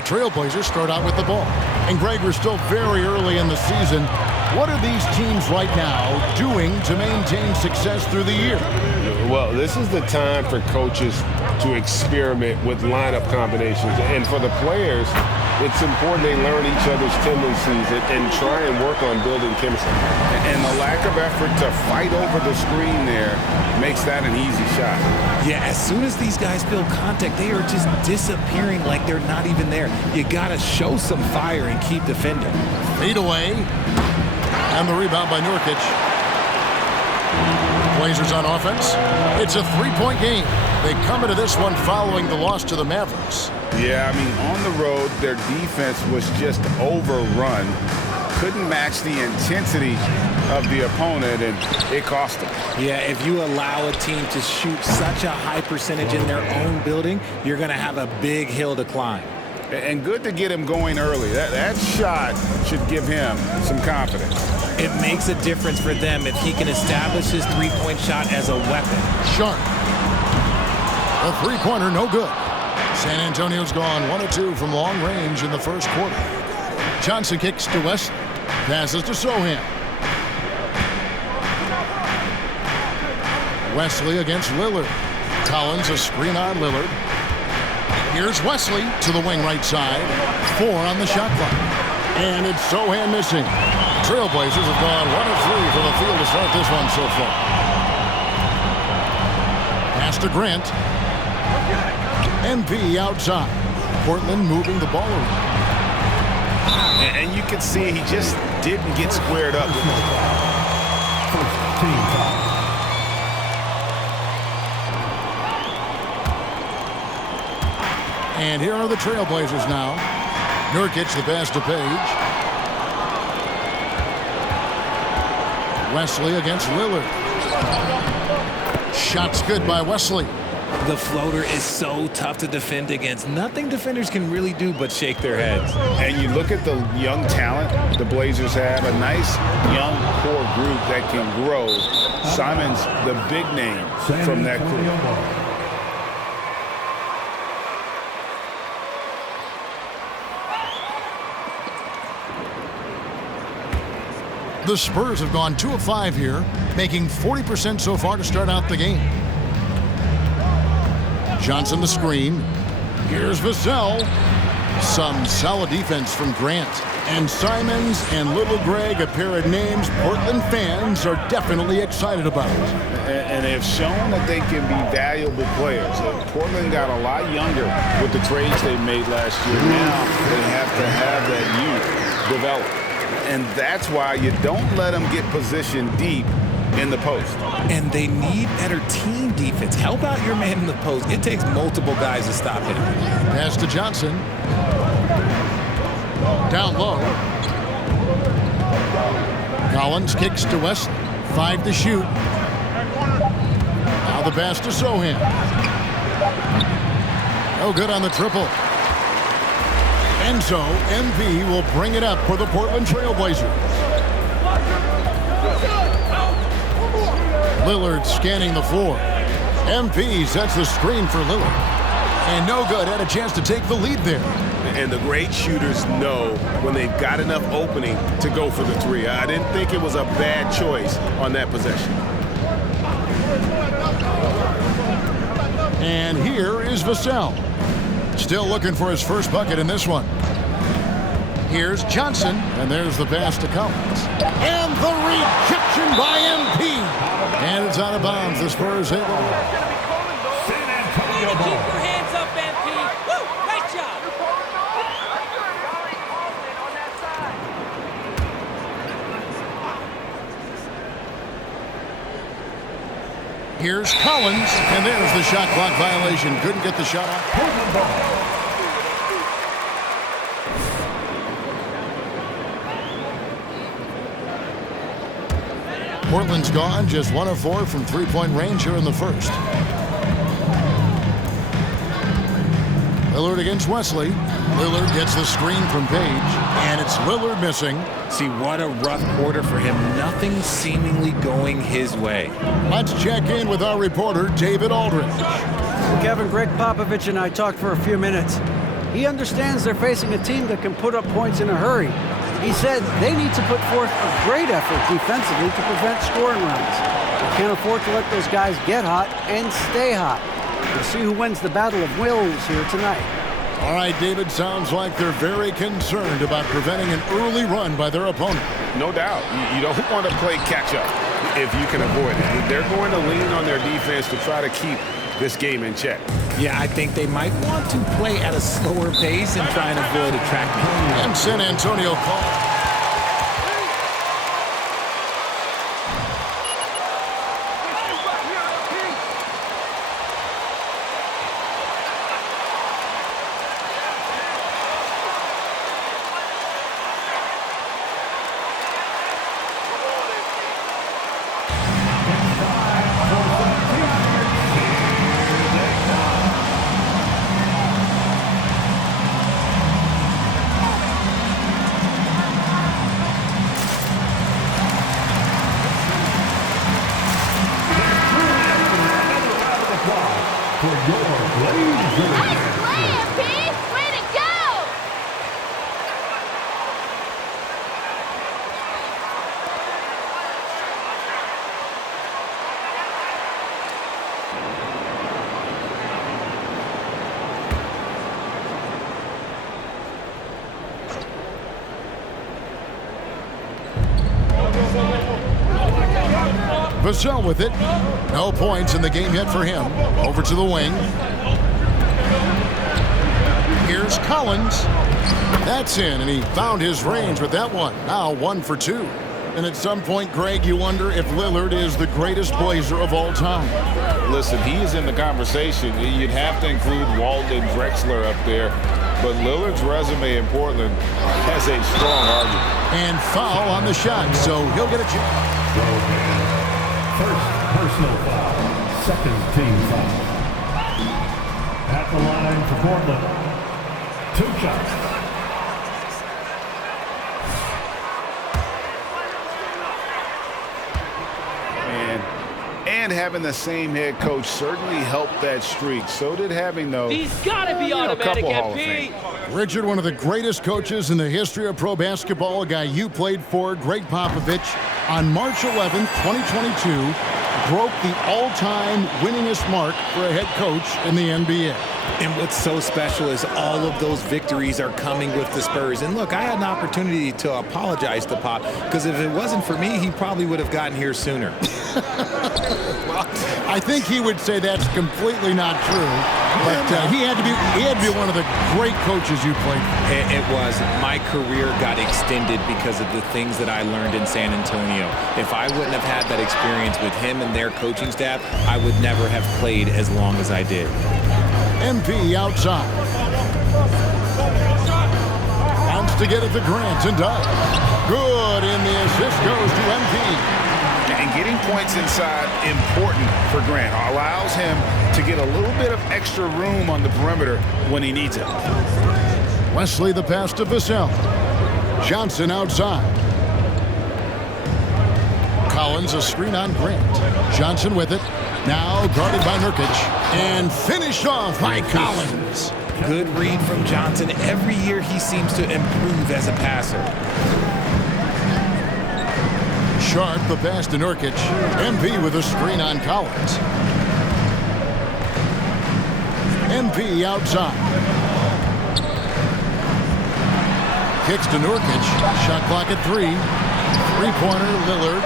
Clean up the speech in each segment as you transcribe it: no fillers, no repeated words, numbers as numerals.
the Trailblazers start out with the ball. And Greg, we're still very early in the season. What are these teams right now doing to maintain success through the year? Well, this is the time for coaches to experiment with lineup combinations. And for the players, it's important they learn each other's tendencies and try and work on building chemistry. And the lack of effort to fight over the screen there makes that an easy shot. Yeah, as soon as these guys feel contact, they are just disappearing like they're not even there. You got to show some fire and keep defending. Fade away. And the rebound by Nurkic. Blazers on offense. It's a three-point game. They come into this one following the loss to the Mavericks. Yeah, I mean, on the road, their defense was just overrun. Couldn't match the intensity of the opponent, and it cost them. Yeah, if you allow a team to shoot such a high percentage in their own building, you're going to have a big hill to climb. And good to get him going early. That shot should give him some confidence. It makes a difference for them if he can establish his three-point shot as a weapon. Sharp. A three-pointer, no good. San Antonio's gone 1 of 2 from long range in the first quarter. Johnson kicks to Wesley. Passes to Sohan. Wesley against Lillard. Collins a screen on Lillard. Here's Wesley to the wing right side. 4 on the shot clock. And it's Sohan missing. Trailblazers have gone 1 of 3 from the field to start this one so far. Pass to Grant. MP outside. Portland moving the ball around. And you can see he just didn't get squared up. And here are the Trailblazers now. Nurkic the pass to Page. Wesley against Lillard. Shot's good by Wesley. The floater is so tough to defend against. Nothing defenders can really do but shake their heads. And you look at the young talent the Blazers have, a nice young core group that can grow. Simon's the big name from that group. The Spurs have gone 2 of 5 here, making 40% so far to start out the game. Johnson the screen. Here's Vassell. Some solid defense from Grant. And Simons and Little Greg, a pair of names Portland fans are definitely excited about. And they've shown that they can be valuable players. Portland got a lot younger with the trades they made last year. Now they have to have that youth develop. And that's why you don't let them get positioned deep in the post. And they need better team defense. Help out your man in the post. It takes multiple guys to stop him. Pass to Johnson. Down low. Collins kicks to Wesley. 5 to shoot. Now the pass to Sohan. No good on the triple. And so MP will bring it up for the Portland Trailblazers. Lillard scanning the floor. MP sets the screen for Lillard. And no good, had a chance to take the lead there. And the great shooters know when they've got enough opening to go for the three. I didn't think it was a bad choice on that possession. And here is Vassell. Still looking for his first bucket in this one. Here's Johnson, and there's the pass to Collins. And the rejection by MP. And it's out of bounds. The Spurs hit. Keep your hands up, MP. Woo! Great job. Here's Collins, and there's the shot clock violation. Couldn't get the shot off. Portland's gone just 1 of 4 from three-point range here in the first. Lillard against Wesley. Lillard gets the screen from Page, and it's Lillard missing. See, what a rough quarter for him. Nothing seemingly going his way. Let's check in with our reporter, David Aldridge. Kevin, Greg Popovich and I talked for a few minutes. He understands they're facing a team that can put up points in a hurry. He said they need to put forth a great effort defensively to prevent scoring runs. They can't afford to let those guys get hot and stay hot. We'll see who wins the battle of wills here tonight. All right, David, sounds like they're very concerned about preventing an early run by their opponent. No doubt. You don't want to play catch-up if you can avoid it. They're going to lean on their defense to try to keep this game in check. Yeah, I think they might want to play at a slower pace and try and avoid attracting. And San Antonio call. Vassell with it. No points in the game yet for him. Over to the wing. Here's Collins. That's in, and he found his range with that one. Now 1 for 2. And at some point, Greg, you wonder if Lillard is the greatest Blazer of all time. Listen, he is in the conversation. You'd have to include Walton Drexler up there. But Lillard's resume in Portland has a strong argument. And foul on the shot, so he'll get a chance. First personal foul, second team foul. At the line for Portland, 2 shots. And having the same head coach certainly helped that streak. So did having, though, He's got to be automatic, MP. Richard, one of the greatest coaches in the history of pro basketball, a guy you played for, Greg Popovich, on March 11th, 2022, broke the all-time winningest mark for a head coach in the NBA. And what's so special is all of those victories are coming with the Spurs. And look, I had an opportunity to apologize to Pop, because if it wasn't for me, he probably would have gotten here sooner. Well, I think he would say that's completely not true. But he had to be one of the great coaches you played for. It was. My career got extended because of the things that I learned in San Antonio. If I wouldn't have had that experience with him and their coaching staff, I would never have played as long as I did. MP outside. Wants to get at the Grant and does. Good, and the assist goes to MP. And getting points inside important for Grant. Allows him to get a little bit of extra room on the perimeter when he needs it. Wesley the pass to Vassell. Johnson outside. Collins a screen on Grant. Johnson with it. Now guarded by Nurkic. And finished off by Collins. Good read from Johnson. Every year he seems to improve as a passer. Sharp the pass to Nurkic. MP with a screen on Collins. MP outside. Kicks to Nurkic. Shot clock at 3. Three-pointer, Lillard.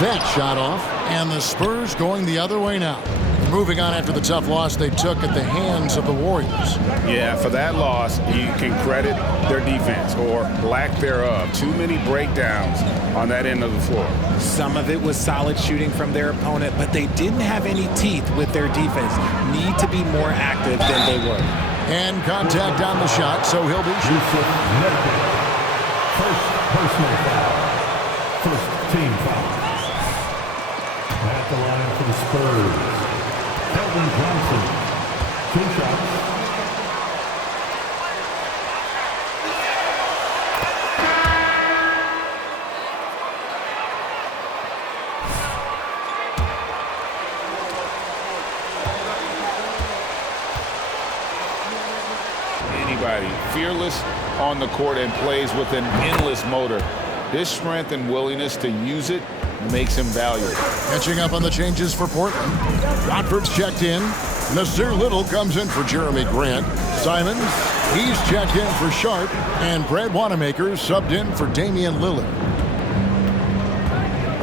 That shot off. And the Spurs going the other way now. Moving on after the tough loss they took at the hands of the Warriors. Yeah, for that loss, you can credit their defense or lack thereof. Too many breakdowns on that end of the floor. Some of it was solid shooting from their opponent, but they didn't have any teeth with their defense. Need to be more active than they were. And contact on the shot, so he'll be shooting. First personal foul. First team foul. At the line for the Spurs, Keldon Johnson, 2 shots. on the court and plays with an endless motor. His strength and willingness to use it makes him valuable. Catching up on the changes for Portland. Watford's checked in. Nasir Little comes in for Jeremy Grant. Simons, he's checked in for Sharp. And Brad Wanamaker subbed in for Damian Lillard.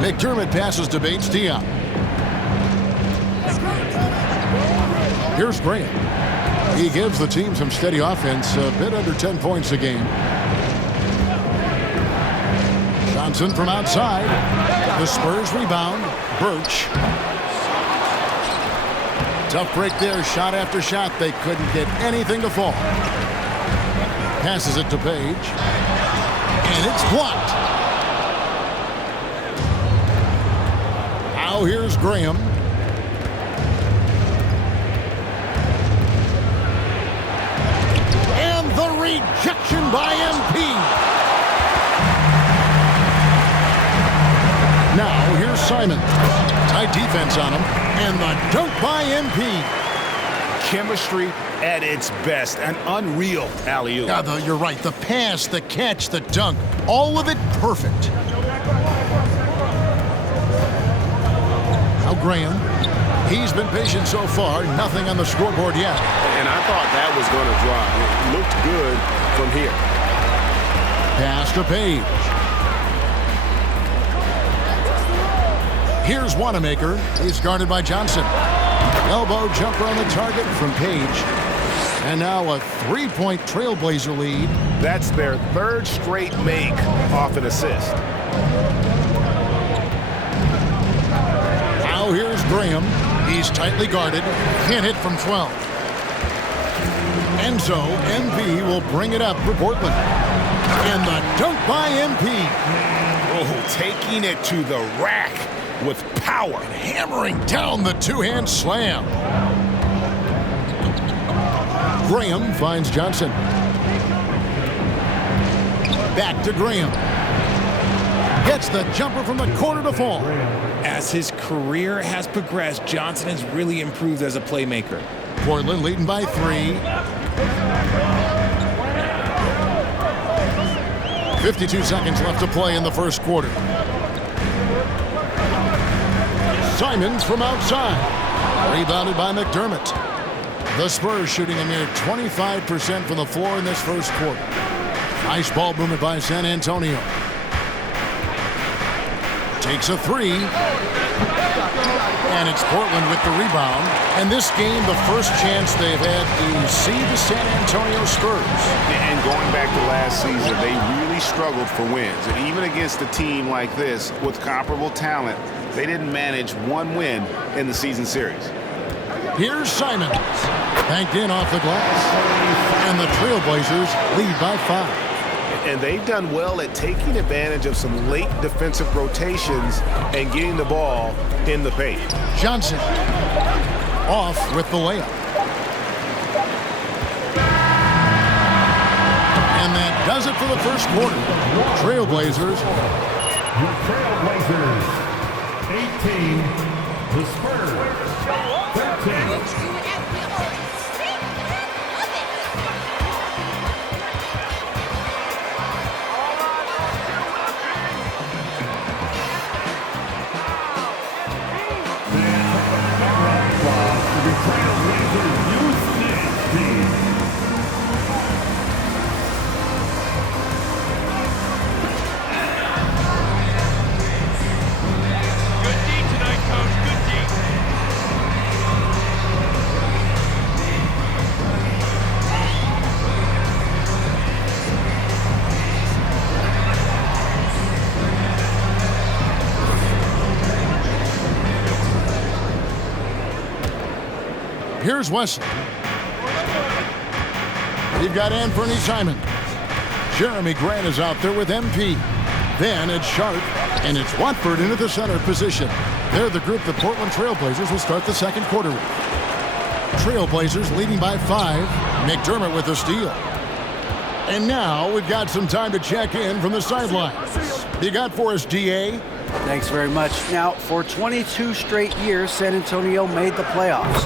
McDermott passes to Bates Diop. Here's Grant. He gives the team some steady offense, a bit under 10 points a game. Johnson from outside. The Spurs rebound. Birch. Tough break there, shot after shot. They couldn't get anything to fall. Passes it to Page. And it's blocked. Now here's Graham. And the rejection by MP. Now here's Simon. Tight defense on him. And the dunk by MP. Chemistry at its best. An unreal alley-oop. Yeah, you're right. The pass, the catch, the dunk. All of it perfect. Now Graham. He's been patient so far. Nothing on the scoreboard yet. And I thought that was going to drop. It looked good from here. Pass to Page. Here's Wanamaker. He's guarded by Johnson. Elbow jumper on the target from Page. And now a three-point Trailblazer lead. That's their third straight make off an assist. Now here's Graham. He's tightly guarded. Can't hit from 12. And so MP will bring it up for Portland. And the dunk by MP. Oh, taking it to the rack with power. Hammering down the two-hand slam. Graham finds Johnson. Back to Graham. Gets the jumper from the corner to fall. As his career has progressed, Johnson has really improved as a playmaker. Portland leading by 3. 52 seconds left to play in the first quarter. Simons from outside. Rebounded by McDermott. The Spurs shooting a mere 25% from the floor in this first quarter. Nice ball movement by San Antonio. Takes a 3. And it's Portland with the rebound. And this game, the first chance they've had to see the San Antonio Spurs. And going back to last season, they really struggled for wins. And even against a team like this with comparable talent, they didn't manage one win in the season series. Here's Simons. Banked in off the glass. And the Trailblazers lead by 5. And they've done well at taking advantage of some late defensive rotations and getting the ball in the paint. Johnson off with the layup. And that does it for the first quarter. Trailblazers. The Trailblazers, 18. The Spurs, 13. Here's Wesley. You've got Anthony Simon. Jeremy Grant is out there with MP. Then it's Sharp, and it's Watford into the center position. They're the group the Portland Trailblazers will start the second quarter with. Trailblazers leading by 5. McDermott with the steal. And now we've got some time to check in from the sidelines. You got for us, DA? Thanks very much. Now, for 22 straight years, San Antonio made the playoffs.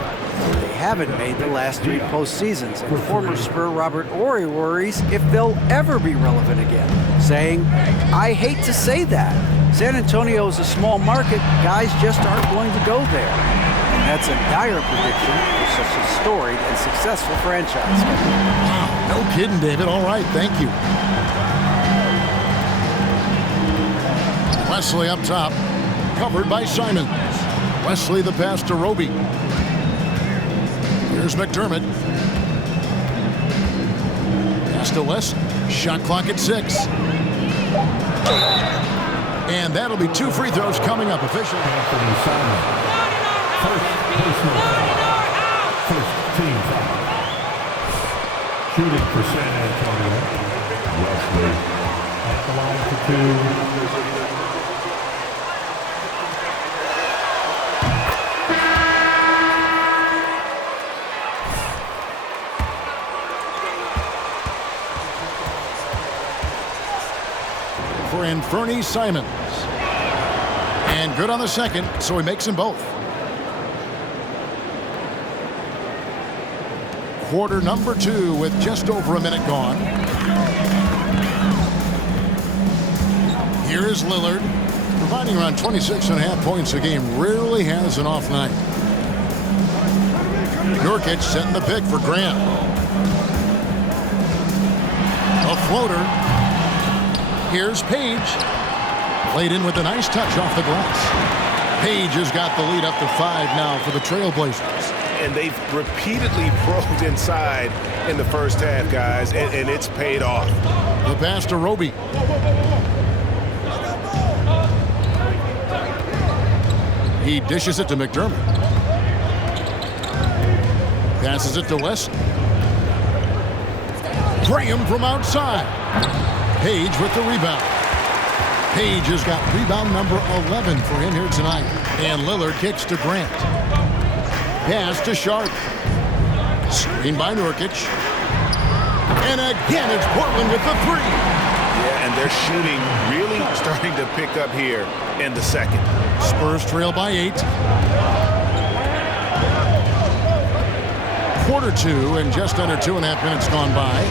They haven't made the last 3 postseasons. And former Spur Robert Horry worries if they'll ever be relevant again, saying, "I hate to say that. San Antonio is a small market. Guys just aren't going to go there." And that's a dire prediction for such a storied and successful franchise. Wow, no kidding, David. All right, thank you. Wesley up top, covered by Simons. Wesley the pass to Roby. Here's McDermott. Pass to West. Shot clock at 6. And that'll be 2 free throws coming up. Official. Anthony Simon. First personal foul. First team foul. Shooting for San Antonio. Wesley at the line for 2. For Anthony Simons. And good on the second, so he makes them both. Quarter number 2 with just over a minute gone. Here is Lillard, providing around 26.5 points a game. Rarely has an off night. Nurkic setting the pick for Grant. A floater. Here's Page. Played in with a nice touch off the glass. Page has got the lead up to 5 now for the Trailblazers. And they've repeatedly probed inside in the first half, guys, and it's paid off. The pass to Roby. He dishes it to McDermott. Passes it to West. Graham from outside. Page with the rebound. Page has got rebound number 11 for him here tonight. And Lillard kicks to Grant. Pass to Sharp. Screen by Nurkic. And again, it's Portland with the 3. Yeah, and their shooting really starting to pick up here in the second. Spurs trail by 8. Quarter 2 and just under 2.5 minutes gone by.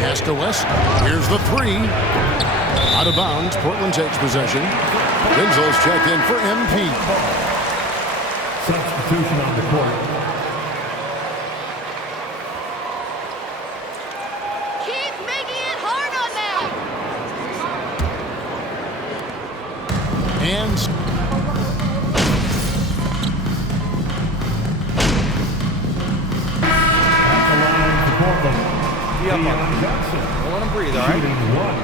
Pass to West. Here's the 3. Out of bounds. Portland takes possession. Winslow's checked in for MP. Substitution on the court. Keep making it hard on them. And At the line for Portland. Deion Johnson. Let him breathe, all right? Shooting 1.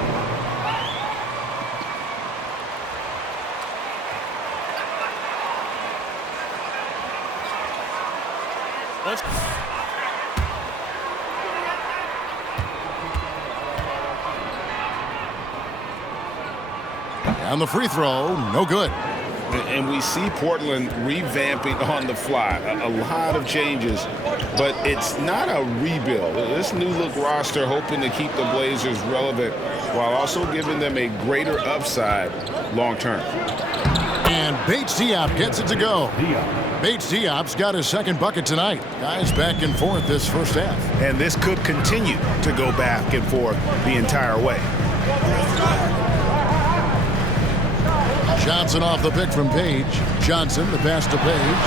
on the free throw, no good. And we see Portland revamping on the fly. A lot of changes, but it's not a rebuild. This new look roster hoping to keep the Blazers relevant while also giving them a greater upside long term. And Bates Diop gets it to go. Bates Diop's got his second bucket tonight. Guys back and forth this first half. And this could continue to go back and forth the entire way. Johnson off the pick from Page. Johnson, the pass to Page.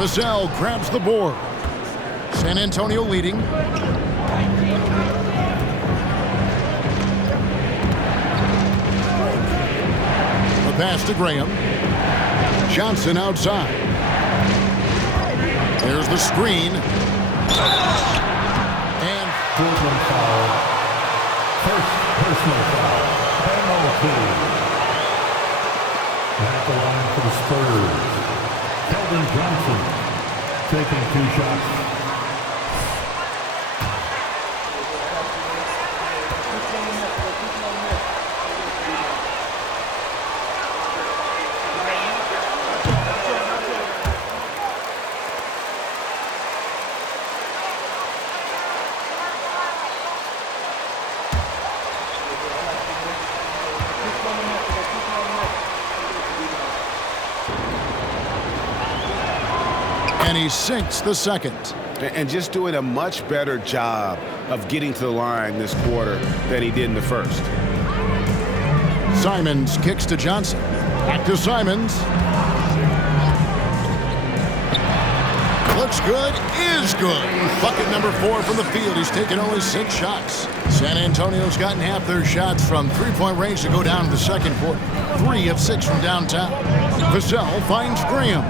Vassell grabs the board. San Antonio leading. The pass to Graham. Johnson outside. There's the screen. And Portland foul. First personal foul. Penalty. At the line for the Spurs. Keldon Johnson taking 2 shots. And he sinks the second. And just doing a much better job of getting to the line this quarter than he did in the first. Simons kicks to Johnson. Back to Simons. Looks good, is good. Bucket number 4 from the field. He's taken only 6 shots. San Antonio's gotten half their shots from three-point range to go down to the second quarter. 3 of 6 from downtown. Vassell finds Graham.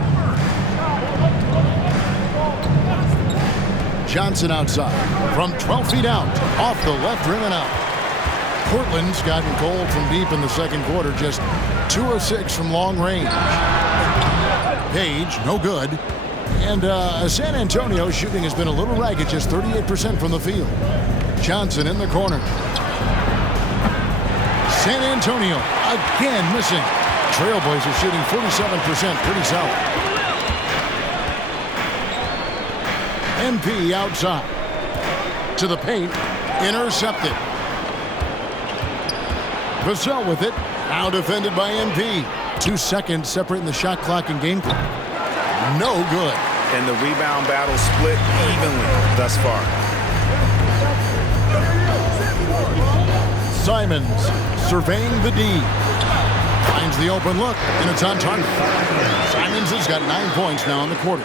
Johnson outside from 12 feet out. Off the left rim and out. Portland's gotten cold from deep in the second quarter. Just 2 of 6 from long range. Page, no good. And San Antonio's shooting has been a little ragged, just 38% from the field. Johnson in the corner. San Antonio again missing. Trailblazers shooting 47%, pretty solid. MP outside. To the paint, intercepted. Vassell with it, now defended by MP. 2 seconds separating the shot clock and game clock. No good. And the rebound battle split evenly thus far. Simons surveying the D. Finds the open look, and it's on target. Simons has got 9 points now in the quarter.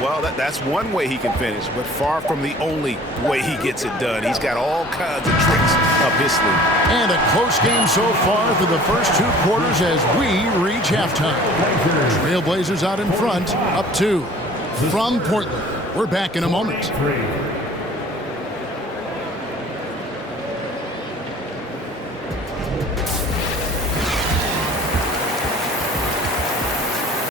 Well, that's one way he can finish, but far from the only way he gets it done. He's got all kinds of tricks up his sleeve. And a close game so far for the first 2 quarters as we reach halftime. Trailblazers out in front, up 2. From Portland, we're back in a moment.